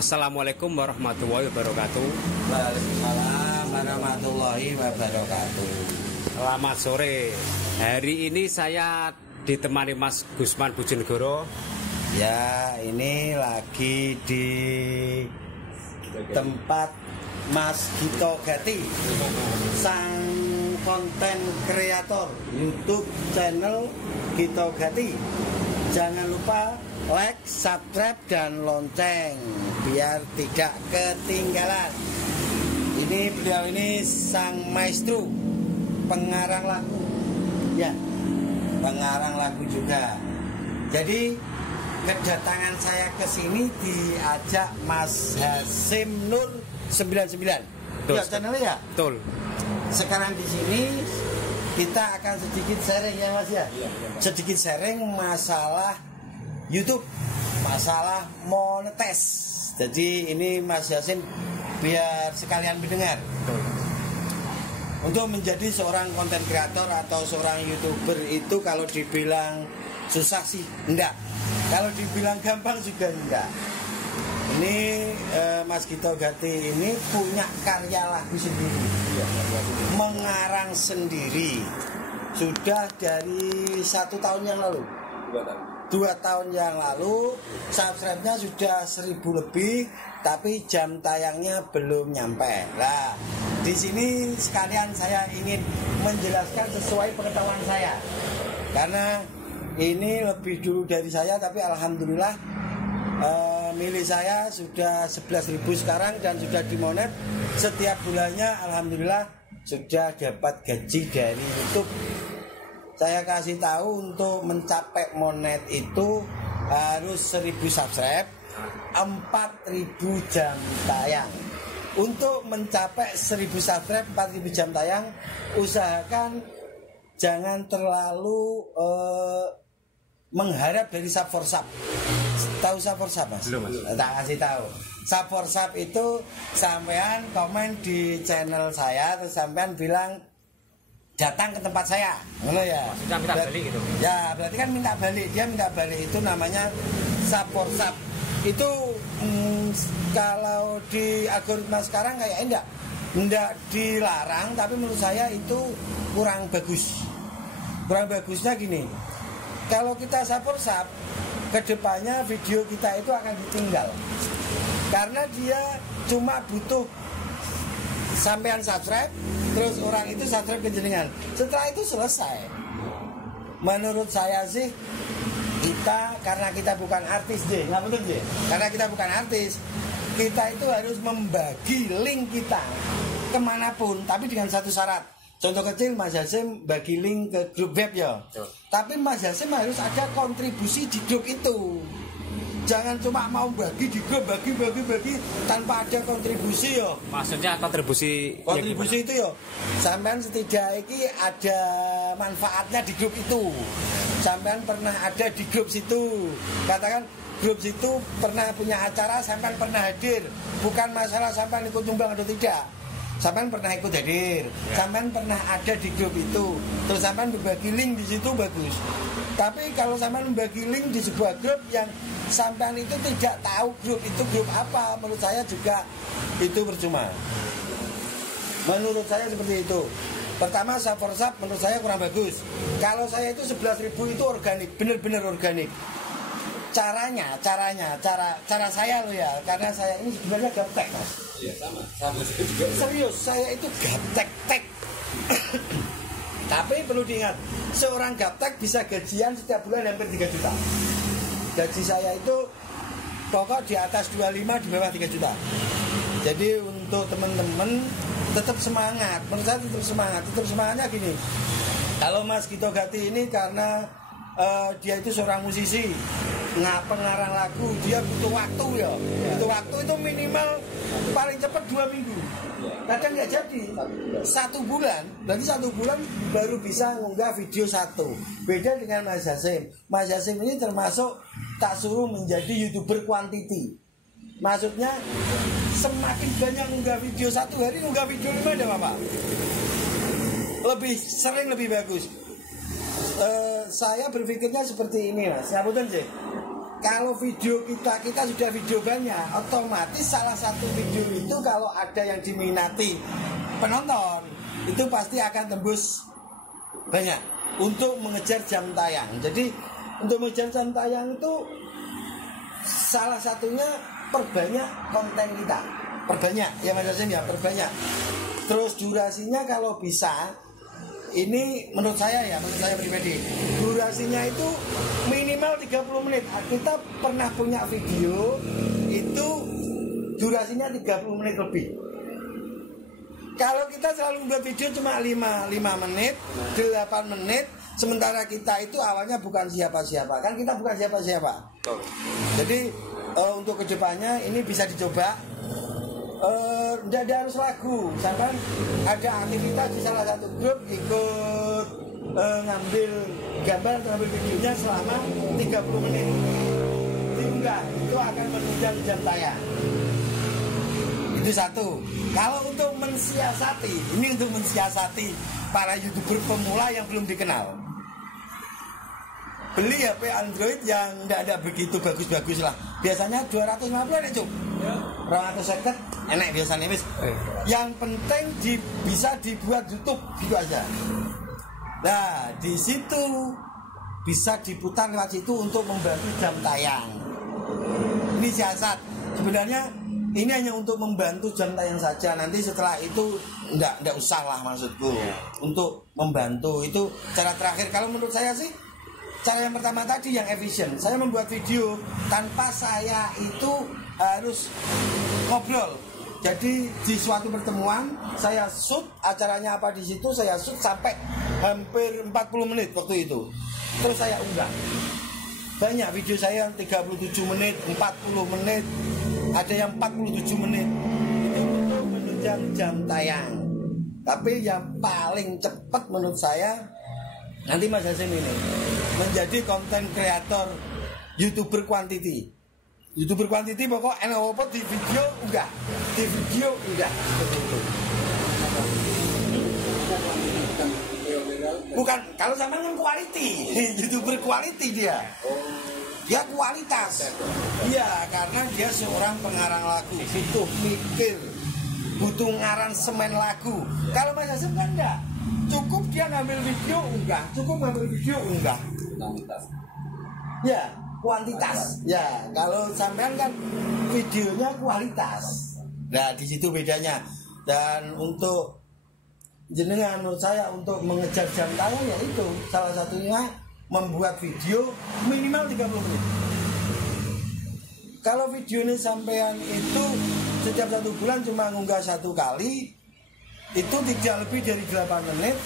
Assalamualaikum warahmatullahi wabarakatuh. Waalaikumsalam warahmatullahi wabarakatuh. Selamat sore. Hari ini saya ditemani Mas Gusman Bojonegoro. Ya, ini lagi di tempat Mas Gito Gati, sang konten kreator YouTube channel Gito Gati. Jangan lupa like, subscribe, dan lonceng biar tidak ketinggalan. Ini beliau ini sang maestro pengarang lagu, ya, pengarang lagu juga. Jadi kedatangan saya ke sini diajak Mas Hasim Nur 99. Betul, Ya, channelnya ya. Betul. Sekarang di sini kita akan sedikit sharing ya Mas ya. Sedikit sharing masalah YouTube, masalah monetes. Jadi ini Mas Hasim biar sekalian mendengar. Untuk menjadi seorang konten kreator atau seorang YouTuber itu kalau dibilang susah sih enggak. Kalau dibilang gampang juga enggak. Ini Mas Gito Gati ini punya karya lagu sendiri, mengarang sendiri. Sudah dari 1 tahun yang lalu, 2 tahun yang lalu, subscribe-nya sudah 1000 lebih, tapi jam tayangnya belum nyampe. Nah, di sini sekalian saya ingin menjelaskan sesuai pengetahuan saya, karena ini lebih dulu dari saya, tapi alhamdulillah milik saya sudah 11.000 sekarang dan sudah dimonet. Setiap bulannya alhamdulillah sudah dapat gaji dari YouTube. Saya kasih tahu untuk mencapai monet itu harus 1000 subscribe, 4000 jam tayang. Untuk mencapai 1000 subscribe, 4000 jam tayang, usahakan jangan terlalu mengharap dari sub for sub. Tahu sub for sub, Mas? Belum, Mas. Tak kasih tahu. Sub for sub itu sampean komen di channel saya, terus sampean bilang datang ke tempat saya, ngono ya. Maksudnya minta balik gitu. Ya, berarti kan minta balik. Dia minta balik itu namanya sub for sub. Itu kalau di algoritma sekarang kayaknya enggak dilarang, tapi menurut saya itu kurang bagus. Kurang bagusnya gini. Kalau kita sub for sub, kedepannya video kita itu akan ditinggal, karena dia cuma butuh sampean subscribe, terus orang itu subscribe ke jenengan. Setelah itu selesai. Menurut saya sih, kita karena kita bukan artis deh, nggak betul deh. Karena kita bukan artis, kita itu harus membagi link kita kemanapun, tapi dengan satu syarat. Contoh kecil, Mas Hasim bagi link ke grup web ya. Tapi Mas Hasim harus ada kontribusi di grup itu. Jangan cuma mau bagi di grup, bagi tanpa ada kontribusi ya. Maksudnya kontribusi itu ya. Sampean setidaknya ada manfaatnya di grup itu. Sampean pernah ada di grup situ. Katakan grup situ pernah punya acara, sampean pernah hadir. Bukan masalah sampean ikut nyumbang atau tidak. Sampean pernah ikut hadir, sampean pernah ada di grup itu, terus sampean berbagi link di situ, bagus. Tapi kalau sampean membagi link di sebuah grup yang sampean itu tidak tahu grup itu grup apa, menurut saya juga itu percuma. Menurut saya seperti itu. Pertama, sub for sub menurut saya kurang bagus. Kalau saya itu 11.000 itu organik, benar-benar organik. Cara saya loh ya, karena saya ini sebenarnya gaptek, Mas. Iya, sama juga. Serius, saya itu gaptek. Tapi perlu diingat, seorang gaptek bisa gajian setiap bulan hampir 3 juta. Gaji saya itu pokok di atas 25, di bawah 3 juta. Jadi untuk teman-teman tetap semangat. Menurut saya tetap semangat. Tetap semangatnya gini. Kalau Mas Gito Gati ini karena dia itu seorang musisi, pengarang lagu, dia butuh waktu ya. Butuh waktu itu minimal paling cepat 2 minggu. Kadang nggak jadi 1 bulan. Berarti 1 bulan baru bisa ngunggah video 1. Beda dengan Mas Hasim. Mas Hasim ini termasuk tak suruh menjadi YouTuber quantity. Maksudnya semakin banyak ngunggah video 1 hari, ngunggah video 5 ada apa? Lebih sering lebih bagus. Saya berpikirnya seperti ini, Mas. Ya betul sih. kalau video kita sudah video banyak, otomatis salah satu video itu kalau ada yang diminati penonton, itu pasti akan tembus banyak untuk mengejar jam tayang. Jadi untuk mengejar jam tayang itu salah satunya perbanyak konten kita, perbanyak ya Mas Hasim ya, perbanyak. Terus durasinya kalau bisa, ini menurut saya pribadi, durasinya itu minimal 30 menit. Kita pernah punya video itu durasinya 30 menit lebih. Kalau kita selalu membuat video cuma 5 menit, 8 menit, sementara kita itu awalnya bukan siapa-siapa. Kan kita bukan siapa-siapa. Jadi untuk kedepannya ini bisa dicoba. Tidak harus lagu, misalkan ada aktivitas di salah satu grup ikut ngambil gambar atau ngambil videonya selama 30 menit diunggah, itu akan menunjang jam tayang. Itu satu. Kalau untuk mensiasati, ini untuk mensiasati para YouTuber pemula yang belum dikenal, beli HP Android yang tidak begitu bagus-bagus lah. Biasanya 250 ya cuk, 250 enak biasanya mis. Yang penting bisa dibuat YouTube gitu aja. Nah di situ bisa diputar lewat situ untuk membantu jam tayang. Ini siasat. Sebenarnya ini hanya untuk membantu jam tayang saja. Nanti setelah itu enggak usah lah maksudku. Untuk membantu itu cara terakhir. Kalau menurut saya sih, cara yang pertama tadi yang efisien. Saya membuat video tanpa saya itu harus ngobrol. Jadi di suatu pertemuan saya shoot acaranya apa di situ, saya shoot sampai hampir 40 menit waktu itu. Terus saya unggah. Banyak video saya yang 37 menit, 40 menit, ada yang 47 menit. Itu untuk menunjang jam tayang. Tapi yang paling cepat menurut saya nanti Mas Hasim ini menjadi konten kreator YouTuber quantity. YouTuber quantity pokok enak apa di video enggak, di video enggak seperti itu. Bukan, kalau sama kan quality. YouTuber quality dia. Dia kualitas. Iya, karena dia seorang pengarang lagu, butuh mikir, butuh ngaransemen lagu. Kalau Mas Hasim kan enggak. Cukup dia ngambil video enggak, cukup ngambil video enggak. Ya, kuantitas. Ya, kalau sampean kan videonya kualitas. Nah, di situ bedanya. Dan untuk jenengan menurut saya untuk mengejar jam tayang ya itu salah satunya membuat video minimal 30 menit. Kalau video ini sampean itu setiap 1 bulan cuma ngunggah 1 kali, itu tidak lebih dari 8 menit,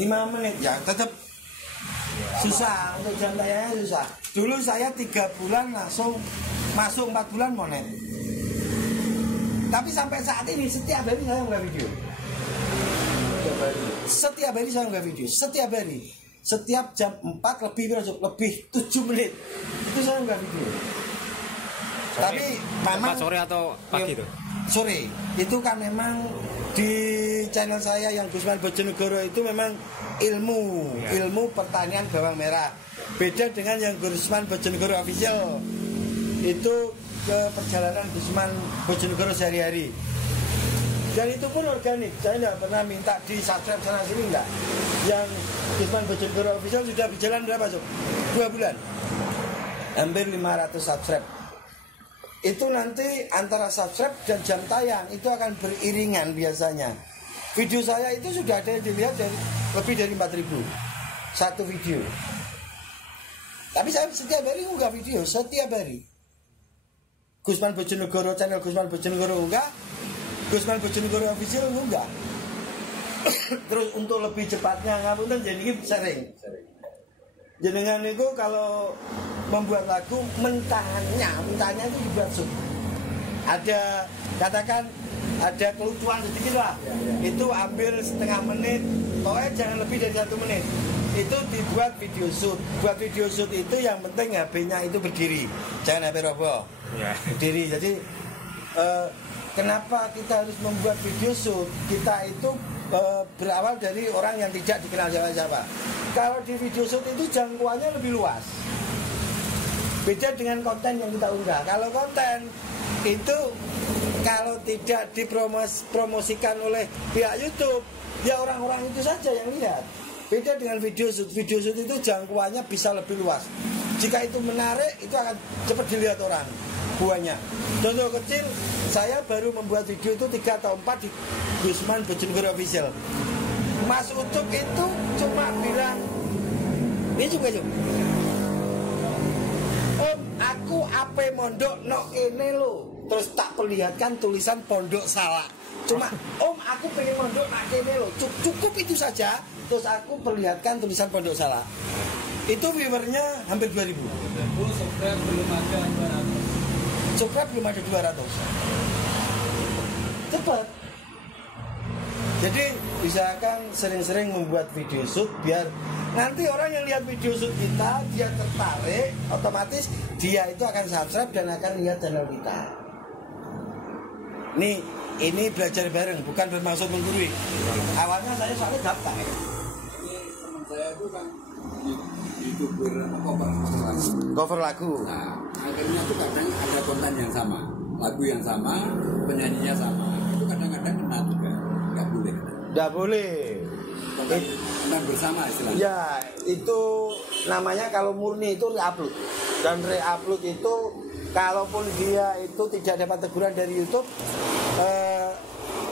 5 menit ya tetap susah untuk jam tayangnya susah. Dulu saya 3 bulan langsung masuk 4 bulan monet. Tapi sampai saat ini setiap hari saya unggah video. Setiap hari saya unggah video, setiap hari. Setiap jam 4 lebih 7 menit itu saya unggah video. Tapi memang sore atau pagi itu? Sore. Itu kan memang di channel saya yang Gusman Bojonegoro itu memang ilmu pertanian bawang merah. Beda dengan yang Gusman Bojonegoro official. Itu ke perjalanan Gusman Bojonegoro sehari-hari. Dan itu pun organik. Saya tidak pernah minta di subscribe sana sini enggak. Yang Gusman Bojonegoro official sudah berjalan berapa sob? 2 bulan. Hampir 500 subscribe. Itu nanti antara subscribe dan jam tayang itu akan beriringan biasanya. Video saya itu sudah ada yang dilihat dari lebih dari 4.000 satu video. Tapi saya setiap hari unggah video, setiap hari. Gusman Bojonegoro, channel Gusman Bojonegoro enggak, Gusman Bojonegoro official enggak. Terus untuk lebih cepatnya ngapunten jadi sering. Jenengan itu kalau membuat lagu mentahnya itu dibuat sub. Ada katakan ada kelucuan sedikit lah. Itu ambil setengah menit, pokoknya jangan lebih dari 1 menit. Itu dibuat video shoot. Buat video shoot itu yang penting HP-nya itu berdiri, jangan HP roboh. Berdiri. Jadi kenapa kita harus membuat video shoot? Kita itu berawal dari orang yang tidak dikenal siapa-siapa. Kalau di video shoot itu jangkauannya lebih luas. Beda dengan konten yang kita unggah. Kalau konten itu kalau tidak dipromosikan oleh pihak YouTube, ya orang-orang itu saja yang lihat. Beda dengan video shoot. Video shoot itu jangkauannya bisa lebih luas. Jika itu menarik, itu akan cepat dilihat orang. Buahnya. Contoh kecil, saya baru membuat video itu 3 atau 4 di Gusman Bojonegoro Official. Mas Ucup itu cuma bilang, ini juga Om, aku ape mondok no ini lo. Terus tak perlihatkan tulisan pondok salah. Cuma Om, aku pengen mondok nak ini lo. Cukup itu saja. Terus aku perlihatkan tulisan pondok salah. Itu viewernya hampir 2000. Subscribe belum ada 200. Subscribe belum ada 200. Cepat. Jadi usahakan sering-sering membuat video shoot biar nanti orang yang lihat video shoot kita dia tertarik, otomatis dia itu akan subscribe dan akan lihat channel kita. Ini belajar bareng, bukan bermaksud menggurui. Awalnya saya soalnya daftar. Ini teman saya itu kan YouTuber Cover lagu. Nah, akhirnya tuh kadang ada konten yang sama, lagu yang sama, penyanyinya sama. Itu kadang-kadang kena juga, nggak boleh. Nggak boleh. Konten bersama istilahnya. Ya, itu namanya kalau murni itu re-upload. Dan re-upload itu kalaupun dia itu tidak dapat teguran dari YouTube,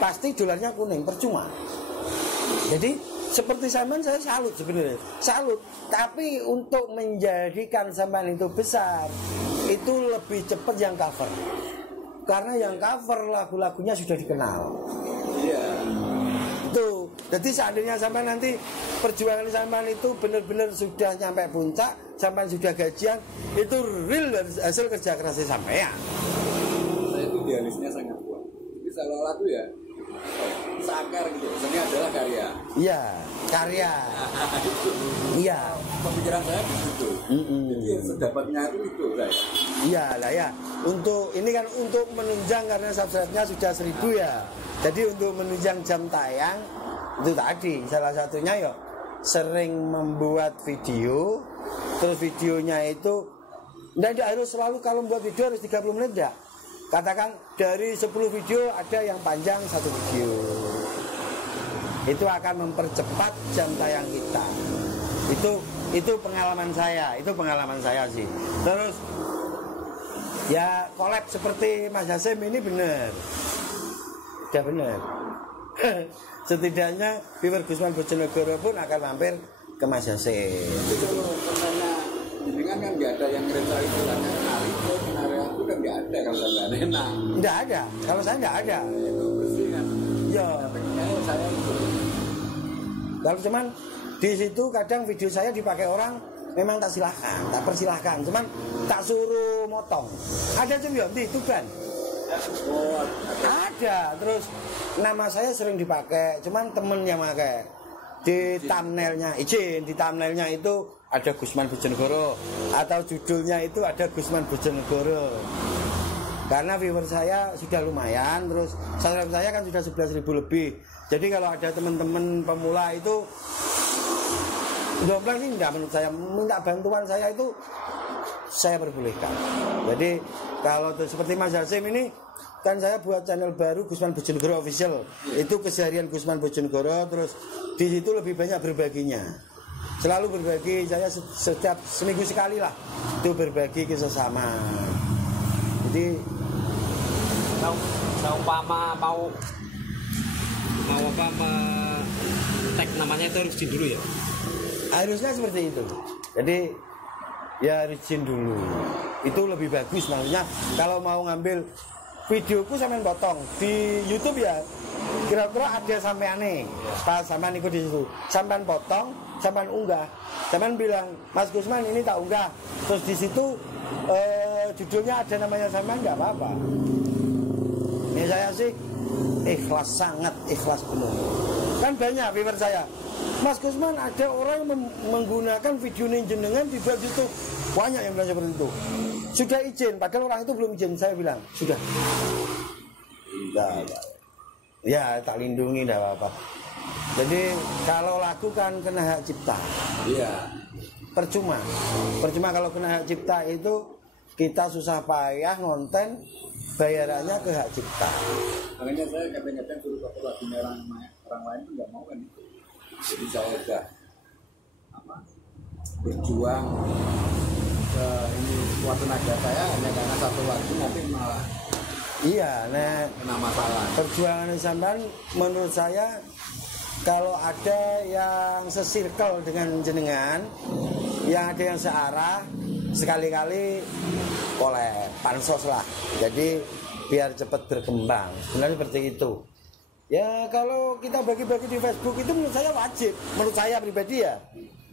pasti dolarnya kuning, percuma. Jadi seperti sampean saya salut sebenarnya, salut. Tapi untuk menjadikan sampean itu besar, itu lebih cepat yang cover. Karena yang cover lagu-lagunya sudah dikenal. Iya. Itu. Jadi seandainya sampean nanti perjuangan sampean itu benar-benar sudah nyampe puncak, sampean sudah gajian, itu real hasil kerja kerasnya sampean. Saya itu idealisnya sangat kuat. Jadi seolah-olah tuh ya sakar gitu. Sebenarnya adalah karya. Iya, karya. Iya. Pemikiran saya begitu. Jadi yang sedapatnya itu saya. Iya lah ya. Untuk ini kan untuk menunjang karena subscribe-nya sudah 1000 ya. Jadi untuk menunjang jam tayang itu tadi salah satunya ya sering membuat video. Terus videonya itu tidak harus selalu kalau membuat video harus 30 menit ya. Katakan dari 10 video ada yang panjang 1 video. Itu akan mempercepat jam tayang kita. Itu pengalaman saya sih. Terus ya collab seperti Mas Hasim ini benar. Udah benar. Setidaknya viewer Gusman Bojonegoro pun akan mampir ke Mas Hasim. Itu kalau kontennya dengan kan nggak ada yang kerja itu menari aku kan nggak ada kalau nggak enak. Nggak ada. Kalau saya nggak ada. Itu bersih kan. Ya. Saya itu. Kalau cuman di situ kadang video saya dipakai orang memang tak persilahkan, cuman tak suruh motong. Ada Cemyonti itu kan? Oh, Ada. Terus nama saya sering dipakai, cuman temen yang pakai. Di thumbnailnya izin, di thumbnailnya itu ada Gusman Bojonegoro atau judulnya itu ada Gusman Bojonegoro. Karena viewer saya sudah lumayan, terus subscribe saya kan sudah 11.000 lebih. Jadi kalau ada teman-teman pemula itu dompleng ini enggak, menurut saya minta bantuan saya itu saya perbolehkan. Jadi kalau seperti Mas Hasim ini kan saya buat channel baru Gusman Bojonegoro Official. Itu keseharian Gusman Bojonegoro, terus di situ lebih banyak berbaginya. Selalu berbagi, saya setiap seminggu sekali lah itu berbagi ke sesama. Jadi Umpama mau tag namanya itu harus izin dulu ya. harusnya seperti itu. Jadi ya izin dulu. Itu lebih bagus maksudnya. Kalau mau ngambil videoku sampean potong di YouTube ya. Kira-kira ada sampeane. Pas sampean ikut di situ. Sampean potong, sampean unggah. Sampean bilang, "Mas Gusman ini tak unggah." Terus di situ judulnya ada namanya sampean enggak apa-apa. Ini saya sih ikhlas, sangat ikhlas penuh. Kan banyak viewer saya, "Mas Gusman, ada orang yang menggunakan video jenengan di situ." Banyak yang bilang seperti itu. Sudah izin, padahal orang itu belum izin. Saya bilang, "Sudah." Enggak. Ya, tak lindungi enggak apa-apa. Jadi kalau lagu kan kena hak cipta. Iya. Percuma kalau kena hak cipta itu kita susah payah ngonten, bayarannya ke hak cipta. Makanya saya kadang-kadang suruh cover lagunya orang lain tuh nggak mau kan itu. Jadi saya udah berjuang ke ini kuat tenaga saya hanya karena satu lagu nanti malah kena masalah. Perjuangan sampean menurut saya kalau ada yang sesirkel dengan jenengan, yang ada yang searah, sekali-kali oleh pansos lah. Jadi biar cepat berkembang. Sebenarnya seperti itu. Ya kalau kita bagi-bagi di Facebook itu menurut saya wajib. Menurut saya pribadi ya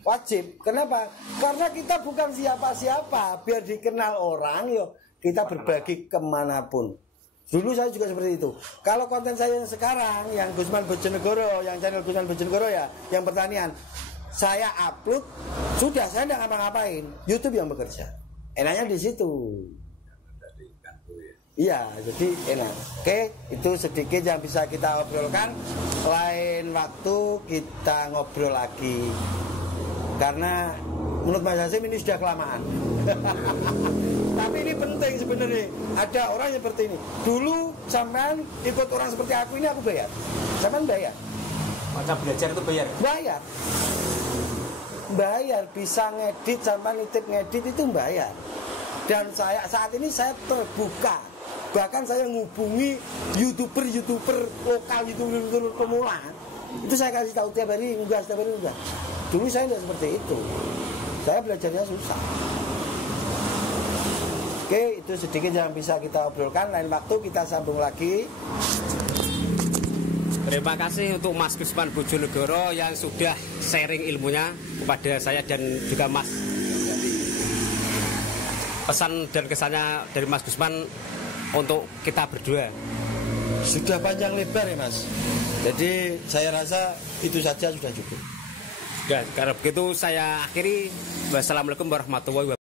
wajib. Kenapa? Karena kita bukan siapa-siapa. Biar dikenal orang, yo kita berbagi kemanapun. Dulu saya juga seperti itu. Kalau konten saya yang sekarang, yang Gusman Bojonegoro, yang channel Gusman Bojonegoro ya, yang pertanian, saya upload, sudah saya tidak ngapa-ngapain. YouTube yang bekerja. Enaknya di situ. Iya, jadi enak. Oke, itu sedikit yang bisa kita obrolkan. Lain waktu kita ngobrol lagi. Karena menurut Mas Hasim ini sudah kelamaan. Tapi ini penting sebenarnya. Ada orang seperti ini. Dulu sampean ikut orang seperti aku ini aku bayar. Sampean bayar. Maka belajar itu bayar. Bayar. Bayar bisa ngedit, sampean nitip ngedit itu bayar. Dan saya saat ini saya terbuka. Bahkan saya menghubungi YouTuber lokal, YouTuber pemula. Itu saya kasih tahu tiap hari enggak. Dulu saya tidak seperti itu. Saya belajarnya susah. Oke, itu sedikit yang bisa kita obrolkan. Lain waktu kita sambung lagi. Terima kasih untuk Mas Gusman Bojonegoro yang sudah sharing ilmunya kepada saya dan juga Mas. Pesan dan kesannya dari Mas Gusman untuk kita berdua. Sudah panjang lebar ya Mas. Jadi saya rasa itu saja sudah cukup. Ya, karena begitu saya akhiri. Wassalamualaikum warahmatullahi wabarakatuh.